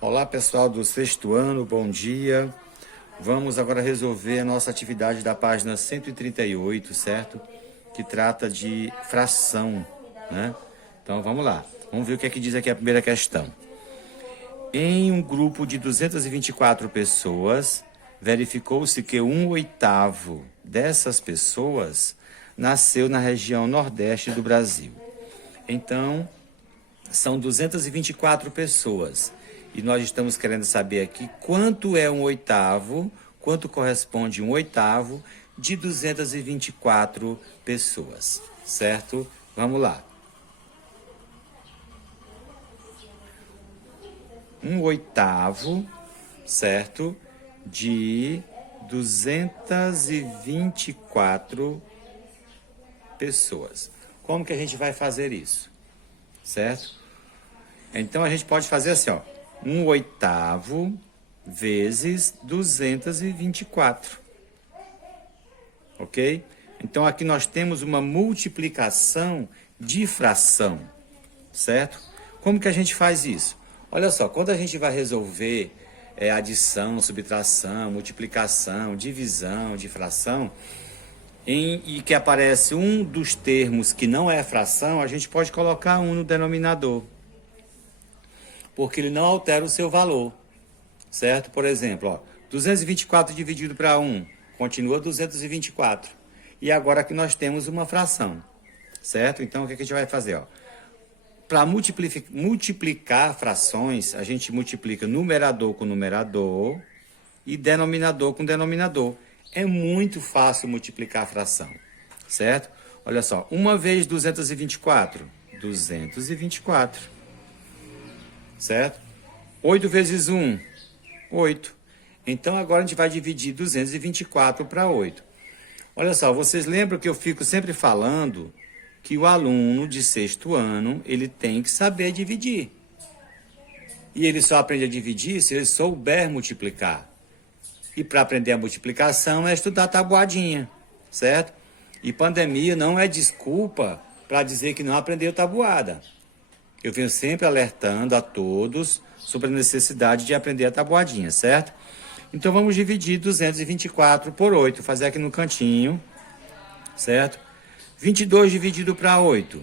Olá pessoal do sexto ano, bom dia. Vamos agora resolver a nossa atividade da página 138, certo? Que trata de fração, né? Então vamos lá, vamos ver o que é que diz aqui a primeira questão. Em um grupo de 224 pessoas, verificou-se que 1/8 dessas pessoas nasceu na região nordeste do Brasil. Então, são 224 pessoas. E nós estamos querendo saber aqui quanto é 1/8, quanto corresponde 1/8 de 224 pessoas, certo? Vamos lá. 1/8, certo? De 224 pessoas. Como que a gente vai fazer isso? Certo? Então a gente pode fazer assim, ó. 1/8 vezes 224. Ok? Então aqui nós temos uma multiplicação de fração. Certo? Como que a gente faz isso? Olha só, quando a gente vai resolver adição, subtração, multiplicação, divisão de fração, e que aparece um dos termos que não é fração, a gente pode colocar um no denominador, porque ele não altera o seu valor, certo? Por exemplo, ó, 224 dividido para 1, continua 224. E agora aqui nós temos uma fração, certo? Então, o que a gente vai fazer? Para multiplicar frações, a gente multiplica numerador com numerador e denominador com denominador. É muito fácil multiplicar a fração, certo? Olha só, 1 vezes 224, 224, certo? 8 vezes 1, 8. Então, agora a gente vai dividir 224 para 8. Olha só, vocês lembram que eu fico sempre falando que o aluno de sexto ano, ele tem que saber dividir. E ele só aprende a dividir se ele souber multiplicar. E para aprender a multiplicação é estudar tabuadinha, certo? E pandemia não é desculpa para dizer que não aprendeu tabuada. Eu venho sempre alertando a todos sobre a necessidade de aprender a tabuadinha, certo? Então vamos dividir 224 por 8, fazer aqui no cantinho, certo? 22 dividido para 8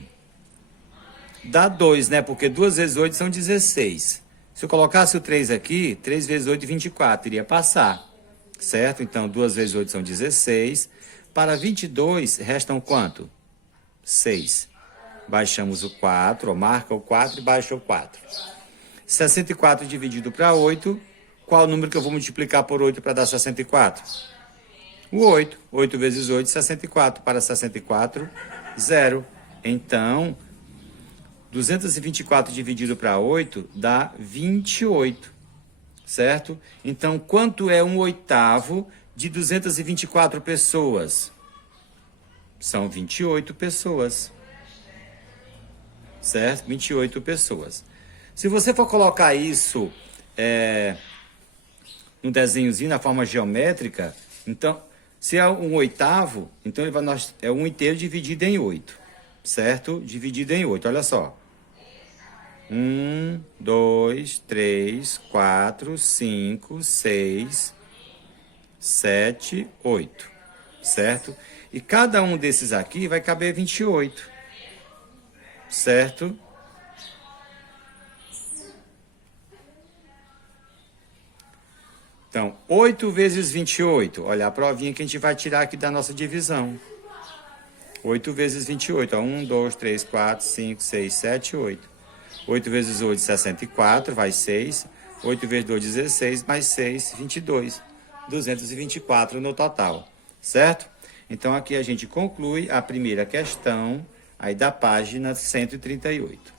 dá 2, né? Porque 2 vezes 8 são 16. Se eu colocasse o 3 aqui, 3 vezes 8, 24, iria passar, certo? Então, 2 vezes 8 são 16. Para 22, restam quanto? 6. Baixamos o 4, marca o 4 e baixa o 4. 64 dividido para 8, qual o número que eu vou multiplicar por 8 para dar 64? O 8. 8 vezes 8, 64. Para 64, 0. Então, 224 dividido para 8 dá 28. Certo? Então, quanto é 1/8 de 224 pessoas? São 28 pessoas. Certo? 28 pessoas. Se você for colocar isso no desenhozinho, na forma geométrica, então, se é 1/8, então é 1 inteiro dividido em 8, certo? Dividido em 8, olha só. 1, 2, 3, 4, 5, 6, 7, 8, certo? E cada um desses aqui vai caber 28, certo? Então, 8 vezes 28. Olha a provinha que a gente vai tirar aqui da nossa divisão. 8 vezes 28. Ó, 1, 2, 3, 4, 5, 6, 7, 8. 8 vezes 8, 64. Vai 6. 8 vezes 2, 16. Mais 6, 22. 224 no total. Certo? Então, aqui a gente conclui a primeira questão aí da página 138.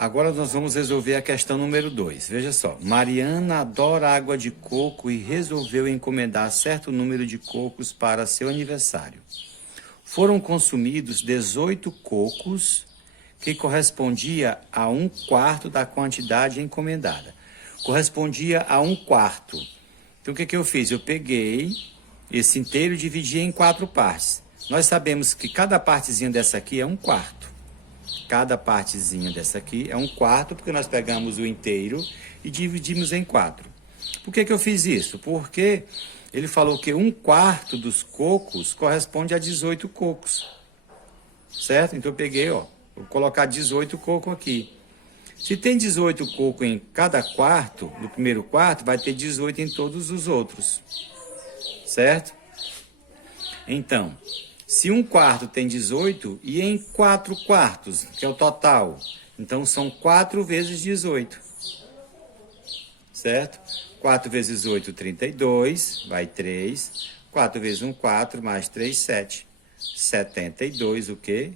Agora nós vamos resolver a questão número 2. Veja só. Mariana adora água de coco e resolveu encomendar certo número de cocos para seu aniversário. Foram consumidos 18 cocos, que correspondia a 1/4 da quantidade encomendada. Correspondia a 1/4. Então o que eu fiz? Eu peguei esse inteiro e dividi em 4 partes. Nós sabemos que cada partezinha dessa aqui é 1/4. Cada partezinha dessa aqui é 1/4, porque nós pegamos o inteiro e dividimos em 4. Por que eu fiz isso? Porque ele falou que 1/4 dos cocos corresponde a 18 cocos. Certo? Então eu peguei, ó, vou colocar 18 cocos aqui. Se tem 18 cocos em cada quarto, no primeiro quarto, vai ter 18 em todos os outros. Certo? Então, se 1/4 tem 18, e em 4 quartos, que é o total, então são 4 vezes 18. Certo? 4 vezes 8, 32, vai 3. 4 vezes 1, 4, mais 3, 7. 72, o quê?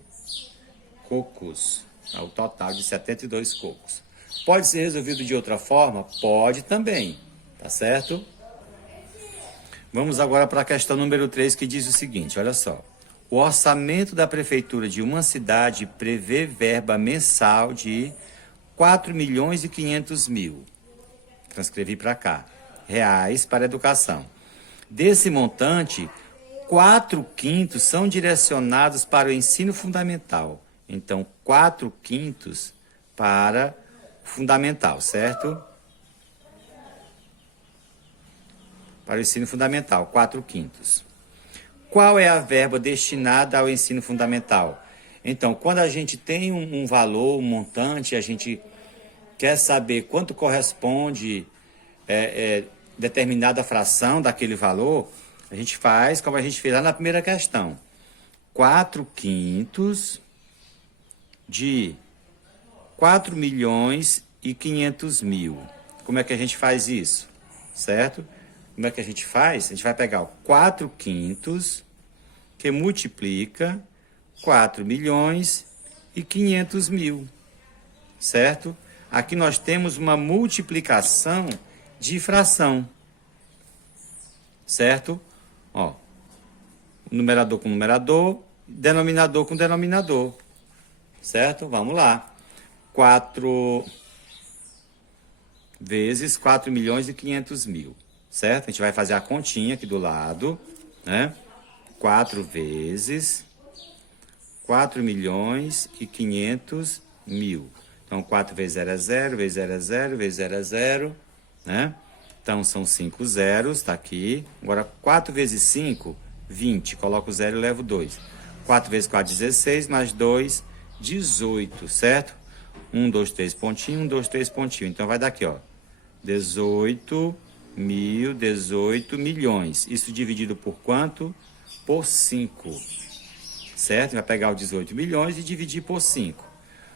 Cocos. O total de 72 cocos. Pode ser resolvido de outra forma? Pode também, tá certo? Vamos agora para a questão número 3, que diz o seguinte, olha só. O orçamento da prefeitura de uma cidade prevê verba mensal de 4.500.000. Transcrevi para cá. Reais para educação. Desse montante, 4/5 são direcionados para o ensino fundamental. Então, 4/5 para fundamental, certo? Para o ensino fundamental, 4/5. Qual é a verba destinada ao ensino fundamental? Então, quando a gente tem um valor, um montante, a gente quer saber quanto corresponde determinada fração daquele valor, a gente faz como a gente fez lá na primeira questão. 4/5 de 4.500.000. Como é que a gente faz isso? Certo? Como é que a gente faz? A gente vai pegar o 4/5 que multiplica 4.500.000. Certo? Aqui nós temos uma multiplicação de fração. Certo? Ó, numerador com numerador, denominador com denominador. Certo? Vamos lá. 4 vezes 4.500.000. Certo? A gente vai fazer a continha aqui do lado, né? 4 vezes 4.500.000. Então, 4 vezes 0 é 0, vezes 0 é 0, vezes 0 é 0, né? Então, são 5 zeros, tá aqui. Agora, 4 vezes 5, 20. Coloco o 0 e levo 2. 4 vezes 4, 16, mais 2, 18, certo? 1, 2, 3 pontinho, 1, 2, 3 pontinho. Então, vai dar aqui, ó. 18 milhões. Isso dividido por quanto? Por 5. Certo? Vai pegar os 18 milhões e dividir por 5.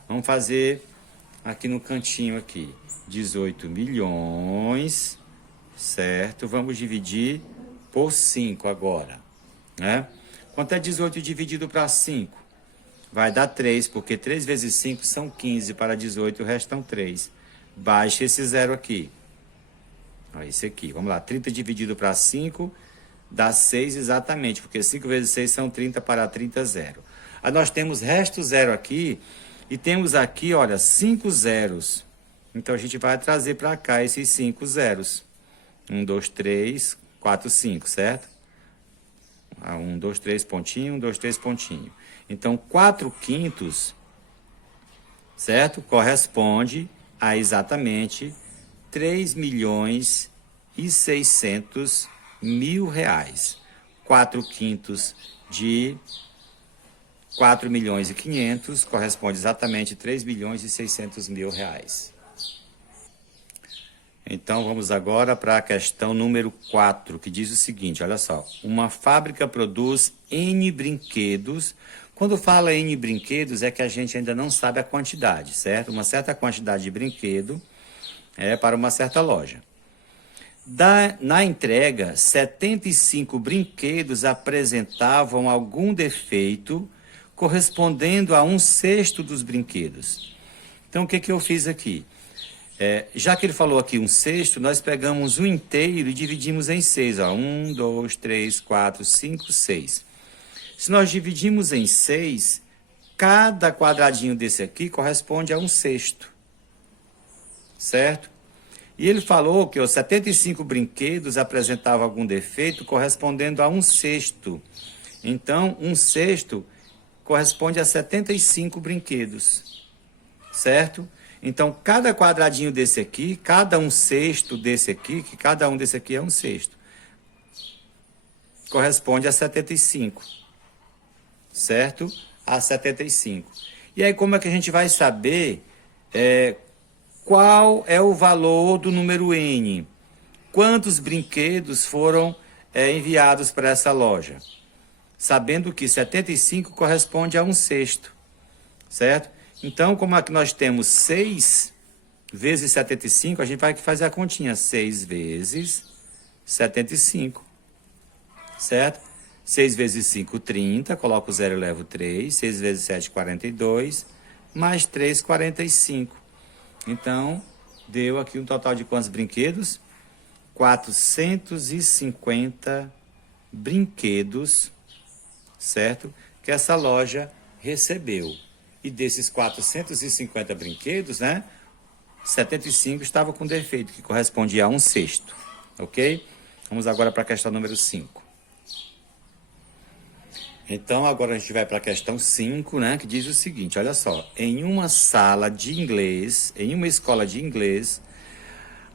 Vamos fazer aqui no cantinho aqui. 18 milhões, certo? Vamos dividir por 5 agora, né? Quanto é 18 dividido para 5? Vai dar 3, porque 3 vezes 5 são 15, para 18 restam 3. Baixa esse zero aqui. Ó, esse aqui, vamos lá. 30 dividido para 5 dá 6 exatamente, porque 5 vezes 6 são 30, para 30, zero. Aí nós temos resto zero aqui, e temos aqui, olha, 5 zeros. Então, a gente vai trazer para cá esses 5 zeros. 1, 2, 3, 4, 5, certo? 1, 2, 3, pontinho, 1, 2, 3, pontinho. Então, 4/5, certo? Corresponde a exatamente 3.600.000 reais. 4/5 de 4.500.000 corresponde exatamente a 3.600.000 reais. Então, vamos agora para a questão número 4, que diz o seguinte, olha só. Uma fábrica produz N brinquedos. Quando fala N brinquedos, é que a gente ainda não sabe a quantidade, certo? Uma certa quantidade de brinquedo é para uma certa loja. Na entrega, 75 brinquedos apresentavam algum defeito correspondendo a 1/6 dos brinquedos. Então, o que eu fiz aqui? Já que ele falou aqui 1/6, nós pegamos o inteiro e dividimos em 6. 1, 2, 3, 4, 5, 6. Se nós dividimos em 6, cada quadradinho desse aqui corresponde a 1/6. Certo? E ele falou que os 75 brinquedos apresentavam algum defeito correspondendo a 1/6. Então, 1/6 corresponde a 75 brinquedos, certo? Então, cada quadradinho desse aqui, cada um sexto desse aqui, que cada um desse aqui é um sexto, corresponde a 75, certo? A 75. E aí, como é que a gente vai saber qual é o valor do número N? Quantos brinquedos foram enviados para essa loja? Sabendo que 75 corresponde a um sexto, certo? Então, como aqui nós temos 6 vezes 75, a gente vai fazer a continha. 6 vezes 75, certo? 6 vezes 5, 30. Coloco o 0 e levo 3. 6 vezes 7, 42. Mais 3, 45. Então, deu aqui um total de quantos brinquedos? 450 brinquedos, certo? Que essa loja recebeu. E desses 450 brinquedos, né? 75 estavam com defeito, que correspondia a um sexto, ok? Vamos agora para a questão número 5. Então, agora a gente vai para a questão 5, né? Que diz o seguinte, olha só. Em uma sala de inglês, em uma escola de inglês,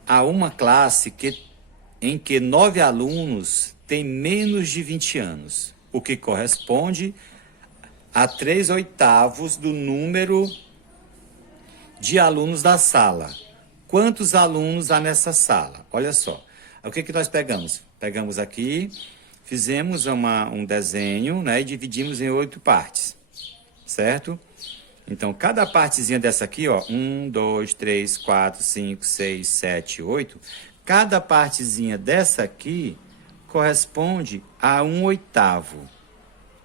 há uma classe em que 9 alunos têm menos de 20 anos, o que corresponde a 3/8 do número de alunos da sala. Quantos alunos há nessa sala? Olha só. O que nós pegamos? Pegamos aqui, fizemos um desenho, né, e dividimos em 8 partes, certo? Então, cada partezinha dessa aqui, ó, 1, 2, 3, 4, 5, 6, 7, 8, cada partezinha dessa aqui corresponde a 1/8,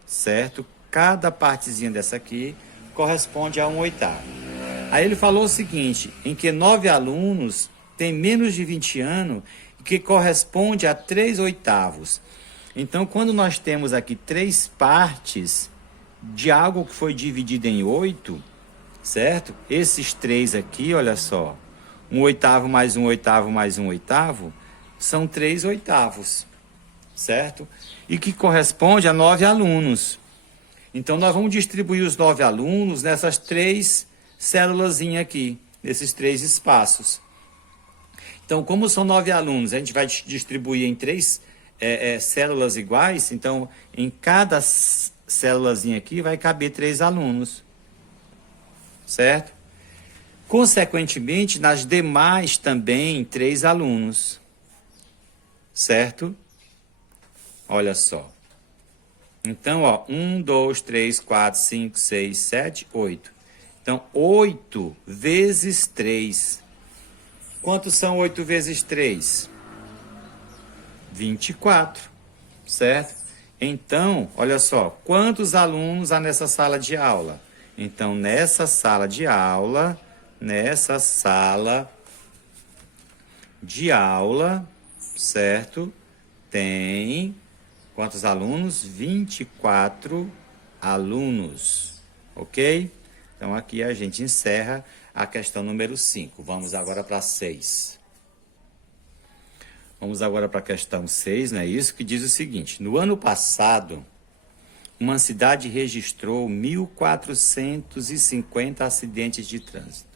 certo? Cada partezinha dessa aqui corresponde a 1/8. Aí ele falou o seguinte, em que 9 alunos têm menos de 20 anos, que corresponde a 3/8. Então, quando nós temos aqui 3 partes de algo que foi dividido em 8, certo? Esses 3 aqui, olha só, 1/8 mais 1/8 mais 1/8, são 3/8, certo? E que corresponde a 9 alunos. Então, nós vamos distribuir os 9 alunos nessas 3 célulazinhas aqui, nesses 3 espaços. Então, como são 9 alunos, a gente vai distribuir em 3 células iguais, então, em cada célulazinha aqui vai caber 3 alunos, certo? Consequentemente, nas demais também 3 alunos, certo? Olha só. Então, ó, 1, 2, 3, 4, 5, 6, 7, 8. Então, 8 vezes 3. Quantos são 8 vezes 3? 24, certo? Então, olha só, quantos alunos há nessa sala de aula? Então, nessa sala de aula, certo? Tem quantos alunos? 24 alunos, ok? Então, aqui a gente encerra a questão número 5. Vamos agora para 6. Vamos agora para a questão 6, não é isso? Que diz o seguinte, no ano passado, uma cidade registrou 1.450 acidentes de trânsito.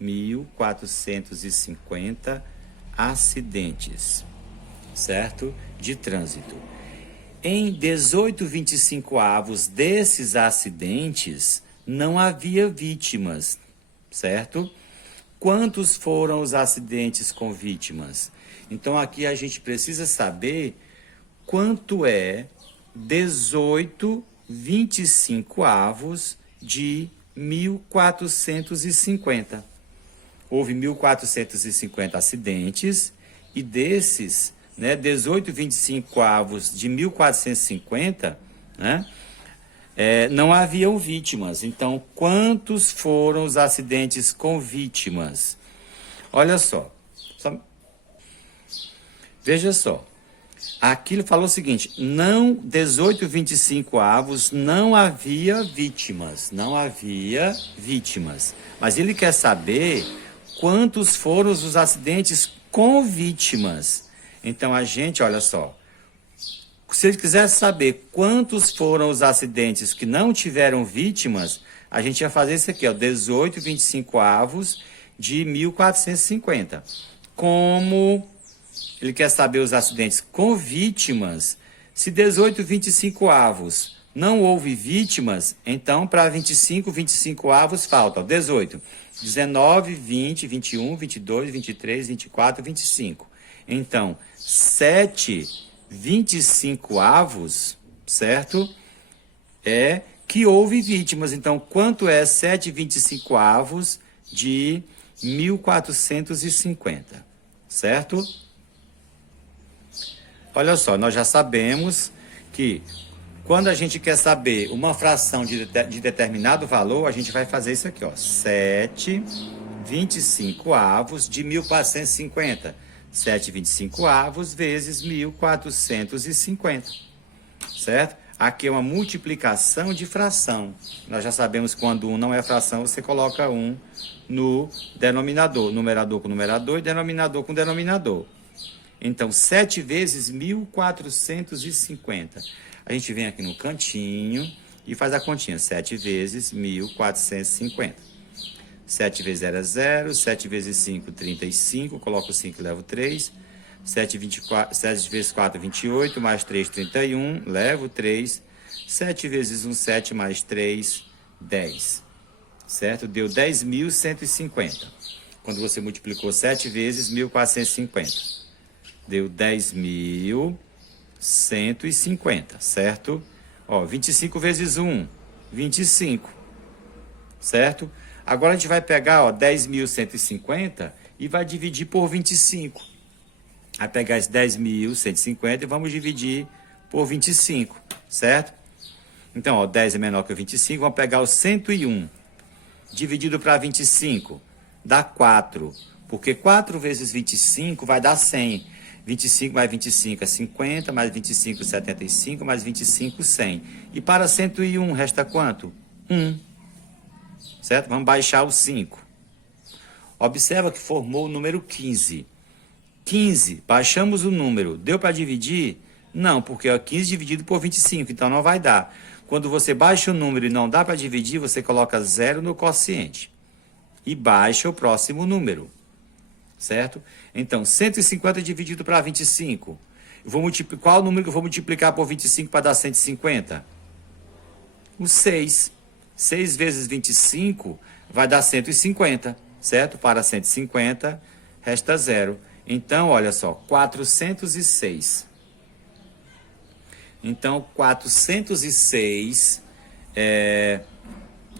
1.450 acidentes, certo? De trânsito. Em 18,25 desses acidentes, não havia vítimas, certo? Quantos foram os acidentes com vítimas? Então, aqui a gente precisa saber quanto é 18,25 de 1.450. Houve 1.450 acidentes e desses, né, 18,25 de 1.450, né, não haviam vítimas. Então, quantos foram os acidentes com vítimas? Olha só. Veja só. Aqui ele falou o seguinte, 18,25 não havia vítimas. Não havia vítimas. Mas ele quer saber quantos foram os acidentes com vítimas. Então, a gente, olha só, Se ele quisesse saber quantos foram os acidentes que não tiveram vítimas, a gente ia fazer isso aqui, ó, 18,25 de 1450. Como ele quer saber os acidentes com vítimas, se 18,25 não houve vítimas, então para 25 falta, ó, 18, 19, 20, 21, 22, 23, 24, 25. Então, 7,25, certo? É que houve vítimas. Então, quanto é 7,25 de 1450, certo? Olha só, nós já sabemos que quando a gente quer saber uma fração de determinado valor, a gente vai fazer isso aqui, ó, 7,25 de 1450. 7,25 vezes 1450, certo? Aqui é uma multiplicação de fração. Nós já sabemos que quando 1 não é fração, você coloca 1 no denominador. Numerador com numerador e denominador com denominador. Então, 7 vezes 1450. A gente vem aqui no cantinho e faz a continha. 7 vezes 1450. 7 vezes 0 é 0, 7 vezes 5, 35, coloco o 5 e levo 3. 7 vezes 4, 28, mais 3, 31, levo 3. 7 vezes 1, 7, mais 3, 10. Certo? Deu 10.150. Quando você multiplicou 7 vezes 1450. Deu 10.150, certo? Ó, 25 vezes 1, 25, certo? Agora a gente vai pegar, ó, 10.150 e vai dividir por 25. Vai pegar esse 10.150 e vamos dividir por 25, certo? Então, ó, 10 é menor que o 25, vamos pegar o 101 dividido para 25, dá 4, porque 4 vezes 25 vai dar 100. 25 mais 25 é 50, mais 25, 75, mais 25, 100. E para 101 resta quanto? 1. Certo? Vamos baixar o 5. Observa que formou o número 15. 15, baixamos o número. Deu para dividir? Não, porque é 15 dividido por 25, então não vai dar. Quando você baixa o número e não dá para dividir, você coloca 0 no quociente. E baixa o próximo número. Certo? Então, 150 dividido para 25. Qual o número que eu vou multiplicar por 25 para dar 150? O 6. 6 vezes 25 vai dar 150, certo? Para 150, resta 0. Então, olha só, 406. Então, 406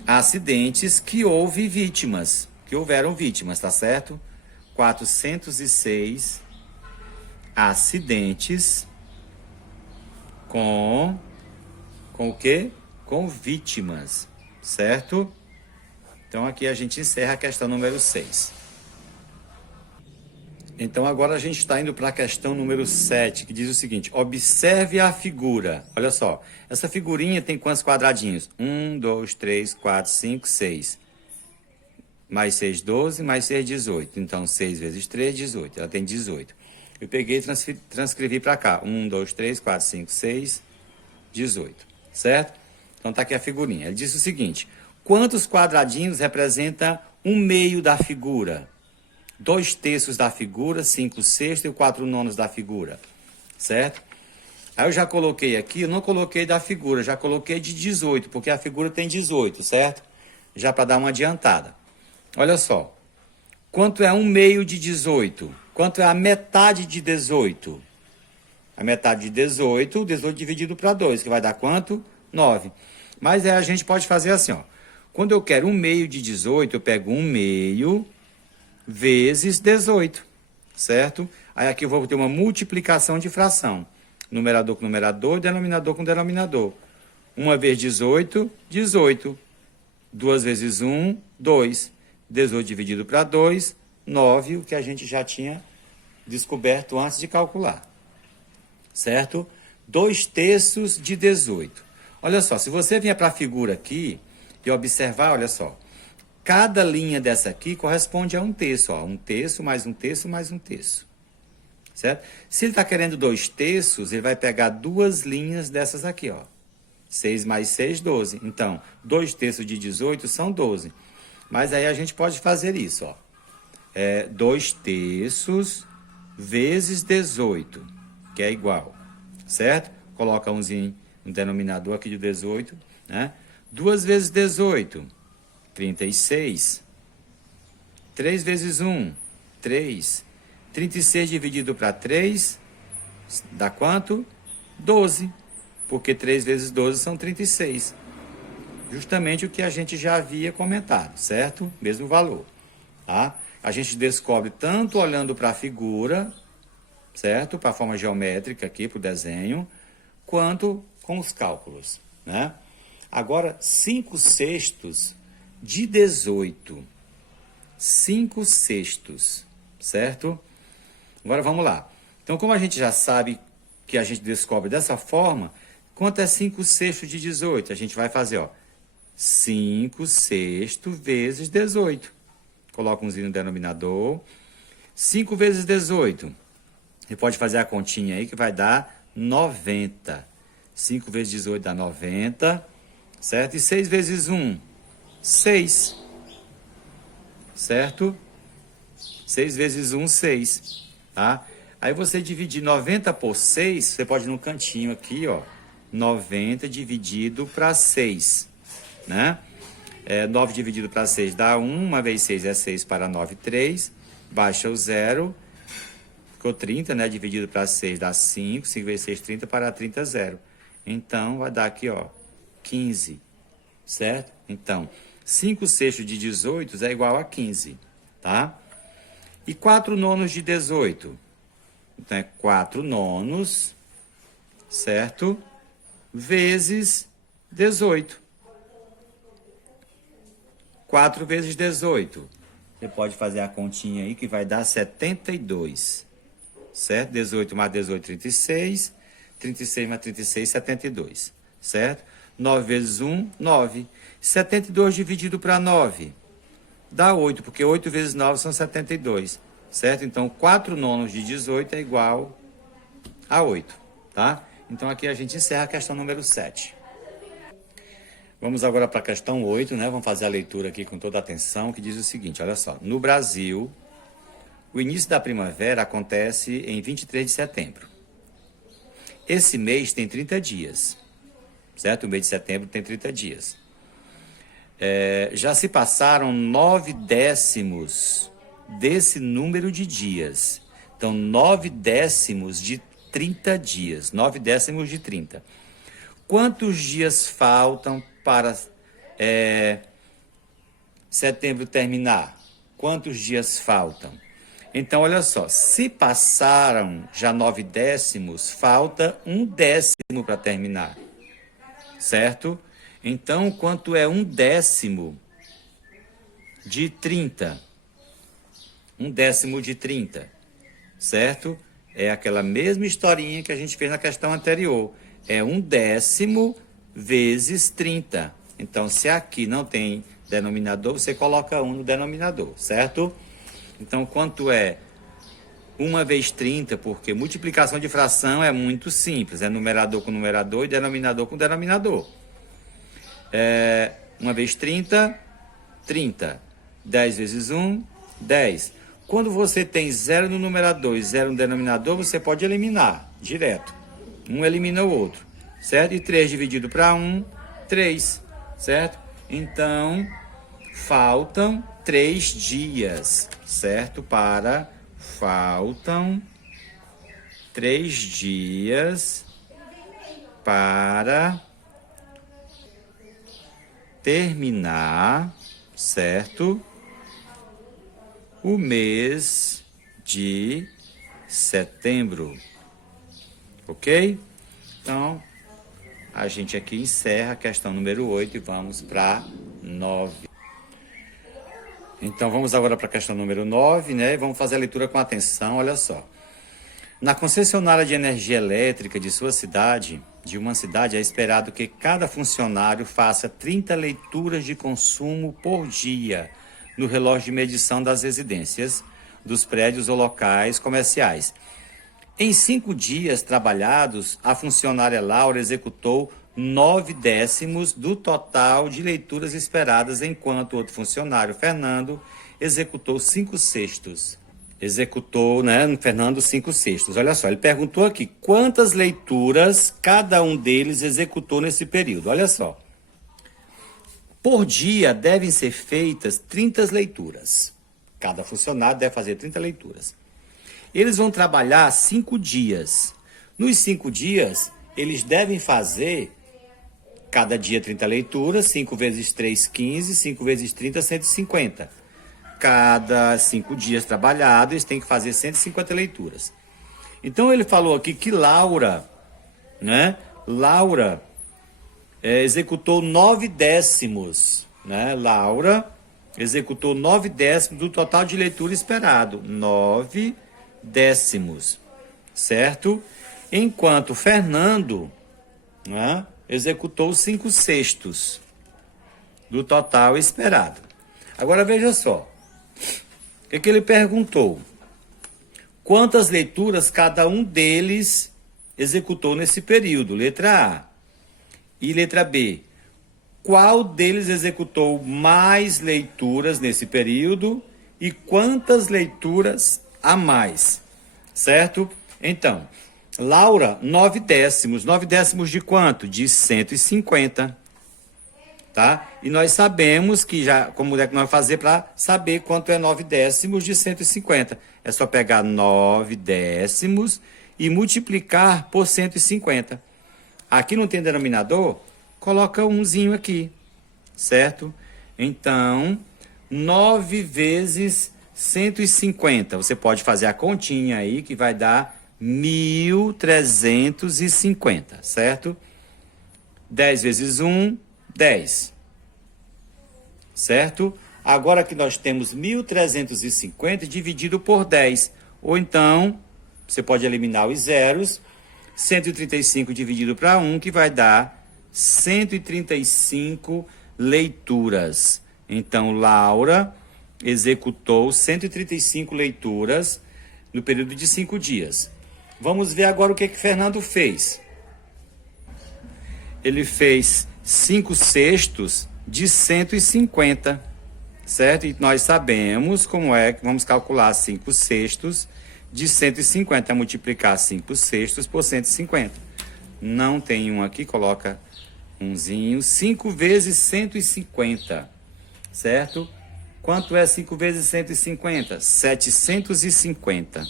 acidentes que houve vítimas, que houveram vítimas, tá certo? 406 acidentes com o quê? Com vítimas, certo? Então aqui a gente encerra a questão número 6. Então agora a gente está indo para a questão número 7, que diz o seguinte: observe a figura. Olha só, essa figurinha tem quantos quadradinhos? 1, 2, 3, 4, 5, 6. Mais 6, 12, mais 6, 18. Então 6 vezes 3, 18. Ela tem 18. Eu peguei e transcrevi para cá. 1, 2, 3, 4, 5, 6, 18. Certo? Então tá aqui a figurinha. Ele diz o seguinte: quantos quadradinhos representa um meio da figura? 2/3 da figura, 5/6 e 4/9 da figura, certo? Aí eu já coloquei aqui, eu não coloquei da figura, já coloquei de 18, porque a figura tem 18, certo? Já para dar uma adiantada. Olha só, quanto é 1/2 de 18? Quanto é a metade de 18? A metade de 18, 18 dividido para 2, que vai dar quanto? 9. Mas aí a gente pode fazer assim, ó. Quando eu quero 1/2 de 18, eu pego 1/2 vezes 18, certo? Aí aqui eu vou ter uma multiplicação de fração. Numerador com numerador, denominador com denominador. 1 vezes 18, 18. 2 vezes 1, 2. 18 dividido para 2, 9, o que a gente já tinha descoberto antes de calcular. Certo? 2/3 de 18. Olha só, se você vier para a figura aqui e observar, olha só. Cada linha dessa aqui corresponde a 1/3, ó. 1/3 mais 1/3 mais 1/3. certo? Se ele está querendo 2/3, ele vai pegar duas linhas dessas aqui, ó. 6 mais 6, 12. Então, 2/3 de 18 são 12. Mas aí a gente pode fazer isso, ó. 2/3 vezes 18, que é igual, certo? Coloca umzinho no denominador aqui de 18, né? 2 vezes 18, 36. 3 vezes 1, 3. 36 dividido para 3, dá quanto? 12. Porque 3 vezes 12 são 36. Justamente o que a gente já havia comentado, certo? Mesmo valor, tá? A gente descobre tanto olhando para a figura, certo? Para a forma geométrica aqui, para o desenho, quanto com os cálculos, né? Agora, 5/6 de 18. 5/6, certo? Agora vamos lá. Então, como a gente já sabe que a gente descobre dessa forma, quanto é 5/6 de 18? A gente vai fazer, ó, 5/6 vezes 18. Coloca umzinho no denominador. 5 vezes 18. Você pode fazer a continha aí que vai dar 90. 5 vezes 18 dá 90, certo? E 6 vezes 1, 6, certo? 6 vezes 1, 6, tá? Aí você dividir 90 por 6, você pode ir no cantinho aqui, ó, 90 dividido para 6, né? 9 dividido para 6 dá 1, 1 vezes 6 é 6 para 9, 3, baixa o 0, ficou 30, né? Dividido para 6 dá 5, 5 vezes 6, 30, para 30, 0. Então, vai dar aqui, ó, 15, certo? Então, 5/6 de 18 é igual a 15, tá? E 4/9 de 18? Então, é 4/9, certo? Vezes 18. 4 vezes 18. Você pode fazer a continha aí que vai dar 72, certo? 18 mais 18, 36. 36 mais 36, 72, certo? 9 vezes 1, 9. 72 dividido para 9 dá 8, porque 8 vezes 9 são 72, certo? Então, 4/9 de 18 é igual a 8, tá? Então, aqui a gente encerra a questão número 7. Vamos agora para a questão 8, né? Vamos fazer a leitura aqui com toda a atenção, que diz o seguinte, olha só. No Brasil, o início da primavera acontece em 23 de setembro. Esse mês tem 30 dias, certo? O mês de setembro tem 30 dias. Já se passaram 9 décimos desse número de dias. Então, 9 décimos de 30 dias. 9 décimos de 30. Quantos dias faltam para setembro terminar? Quantos dias faltam? Então, olha só, se passaram já 9 décimos, falta 1 décimo para terminar, certo? Então, quanto é 1 décimo de 30? 1 décimo de 30, certo? É aquela mesma historinha que a gente fez na questão anterior. É 1 décimo vezes 30. Então, se aqui não tem denominador, você coloca 1 no denominador, certo? Então, quanto é 1 vezes 30? Porque multiplicação de fração é muito simples. É numerador com numerador e denominador com denominador. 1 vezes 30, 30. 10 vezes 1, 10. Quando você tem 0 no numerador e 0 no denominador, você pode eliminar direto. Um elimina o outro, certo? E 3 dividido para 1, 3, certo? Então, faltam 3 dias, certo? Faltam 3 dias para terminar, certo? O mês de setembro, ok? Então, a gente aqui encerra a questão número 8 e vamos para 9. Então, vamos agora para a questão número 9, né? Vamos fazer a leitura com atenção, olha só. Na concessionária de energia elétrica de sua cidade, é esperado que cada funcionário faça 30 leituras de consumo por dia no relógio de medição das residências, dos prédios ou locais comerciais. Em 5 dias trabalhados, a funcionária Laura executou 9/10 do total de leituras esperadas, enquanto o outro funcionário, Fernando, executou 5/6. Executou, né, Fernando, 5/6. Olha só, ele perguntou aqui quantas leituras cada um deles executou nesse período. Olha só. Por dia devem ser feitas 30 leituras. Cada funcionário deve fazer 30 leituras. Eles vão trabalhar 5 dias. Nos 5 dias, eles devem fazer cada dia 30 leituras, 5 vezes 3, 15, 5 vezes 30, 150. Cada 5 dias trabalhados, eles têm que fazer 150 leituras. Então ele falou aqui que Laura, né? Laura executou 9/10, né? Laura executou 9/10 do total de leitura esperado. 9/10, certo? Enquanto Fernando, né, executou 5/6 do total esperado. Agora veja só. O que ele perguntou? Quantas leituras cada um deles executou nesse período? Letra A. E letra B. Qual deles executou mais leituras nesse período e quantas leituras a mais? Certo? Então, Laura, 9/10. 9/10 de quanto? De 150. Tá? E nós sabemos que já, como é que nós vamos fazer para saber quanto é 9/10 de 150? É só pegar 9/10 e multiplicar por 150. Aqui não tem denominador, coloca umzinho aqui, certo? Então, 9 vezes 150. Você pode fazer a continha aí que vai dar 1.350, certo? 10 vezes 1, 10. Certo? Agora que nós temos 1.350 dividido por 10. Ou então, você pode eliminar os zeros. 135 dividido para 1, que vai dar 135 leituras. Então, Laura executou 135 leituras no período de 5 dias. Vamos ver agora o que Fernando fez. Ele fez 5/6 de 150, certo? E nós sabemos como é que vamos calcular 5/6 de 150, é multiplicar 5/6 por 150. Não tem um aqui, coloca umzinho. 5 vezes 150, certo? Quanto é 5 vezes 150? 750,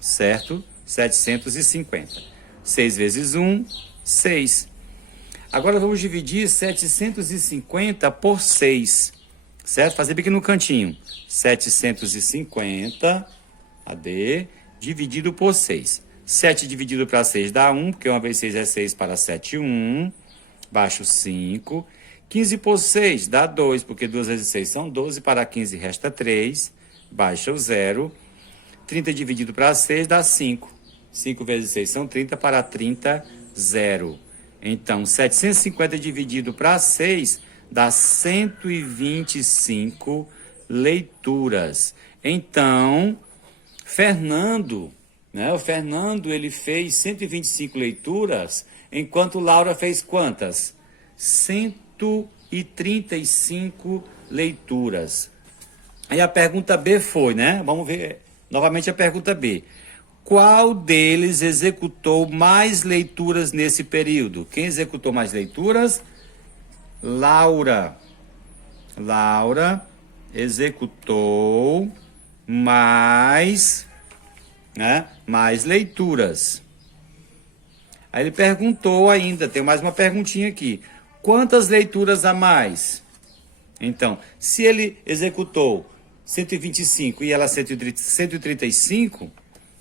certo? 750. 6 vezes 1, 6. Agora vamos dividir 750 por 6, certo? Fazer bem aqui no cantinho. 750, AD, dividido por 6. 7 dividido para 6 dá 1, porque 1 vezes 6 é 6 para 7, 1. Baixo 5. 15 por 6 dá 2, porque 2 vezes 6 são 12, para 15 resta 3. Baixa o 0. 30 dividido para 6 dá 5. 5 vezes 6 são 30, para 30, 0. Então, 750 dividido para 6 dá 125 leituras. Então, Fernando, né? O Fernando, ele fez 125 leituras, enquanto Laura fez quantas? 135 leituras. Aí a pergunta B foi, né? Vamos ver novamente a pergunta B. Qual deles executou mais leituras nesse período? Quem executou mais leituras? Laura. Laura executou mais, né, mais leituras. Aí ele perguntou ainda, tem mais uma perguntinha aqui. Quantas leituras a mais? Então, se ele executou 125 e ela 135,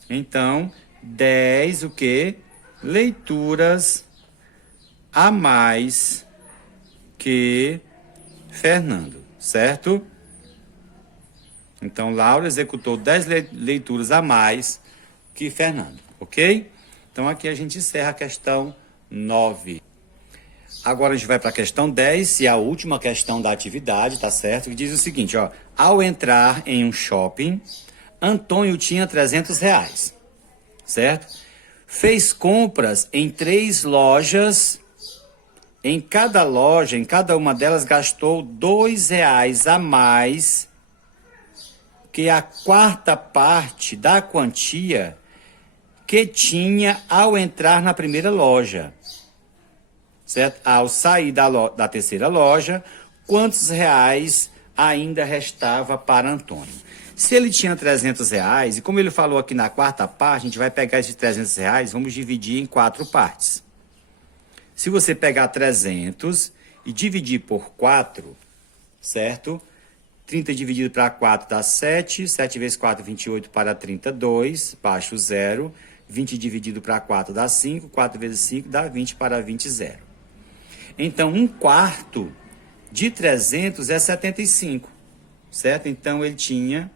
então 10 o quê? Leituras a mais que Fernando, certo? Então, Laura executou 10 leituras a mais que Fernando, ok? Então, aqui a gente encerra a questão 9. Agora a gente vai para a questão 10, e a última questão da atividade, tá certo? Que diz o seguinte, ó. Ao entrar em um shopping, Antônio tinha R$300. certo? Fez compras em 3 lojas. Em cada loja, em cada uma delas, gastou R$ 2 a mais que a quarta parte da quantia que tinha ao entrar na primeira loja. Certo? Ao sair da terceira loja, quantos reais ainda restava para Antônio? Se ele tinha R$ 300, e como ele falou aqui na quarta parte, a gente vai pegar esses R$ 300, vamos dividir em 4 partes. Se você pegar 300 e dividir por 4, certo? 30 dividido para 4 dá 7, 7 vezes 4, 28 para 32, baixo 0. 20 dividido para 4 dá 5, 4 vezes 5 dá 20 para 20, 0. Então, 1/4 de 300 é 75, certo? Então, ele tinha,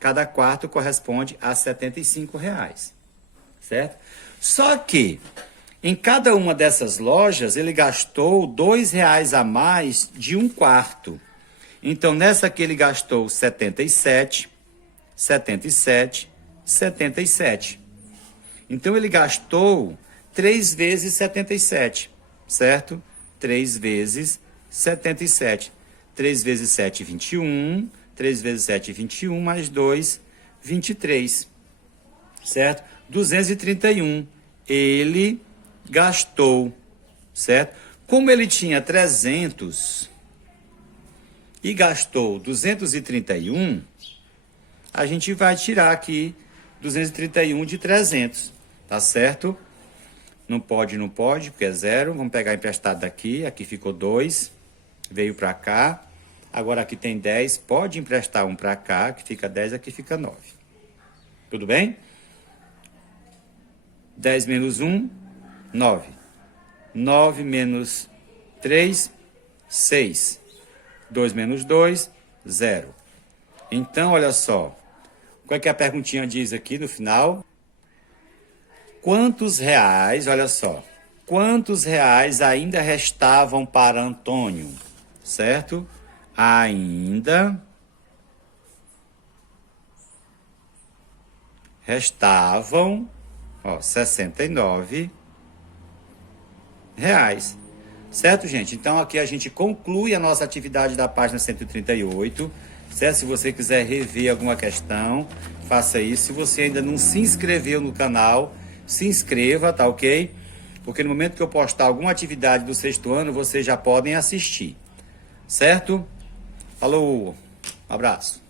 cada quarto corresponde a R$ 75, certo? Só que, em cada uma dessas lojas, ele gastou R$ 2 a mais de 1/4. Então, nessa aqui ele gastou 77, 77, 77. Então, ele gastou 3 vezes 77, certo? 3 vezes 77. 3 vezes 7, 21. 3 vezes 7, 21, mais 2, 23. Certo? 231. Ele gastou, certo? Como ele tinha 300 e gastou 231, a gente vai tirar aqui 231 de 300, tá certo? Não pode, porque é 0. Vamos pegar emprestado daqui, aqui ficou 2, veio para cá. Agora aqui tem 10, pode emprestar 1 para cá, que fica 10, aqui fica 9. Tudo bem? 10 menos 1, 9. 9 menos 3, 6. 2 menos 2, 0. Então, olha só. Qual é que a perguntinha diz aqui no final? Quantos reais, olha só. Quantos reais ainda restavam para Antônio? Certo? Ainda restavam, ó, R$ 69. Certo, gente? Então, aqui a gente conclui a nossa atividade da página 138. Certo? Se você quiser rever alguma questão, faça isso. Se você ainda não se inscreveu no canal, se inscreva, tá ok? Porque no momento que eu postar alguma atividade do 6º ano, vocês já podem assistir. Certo? Falou, um abraço.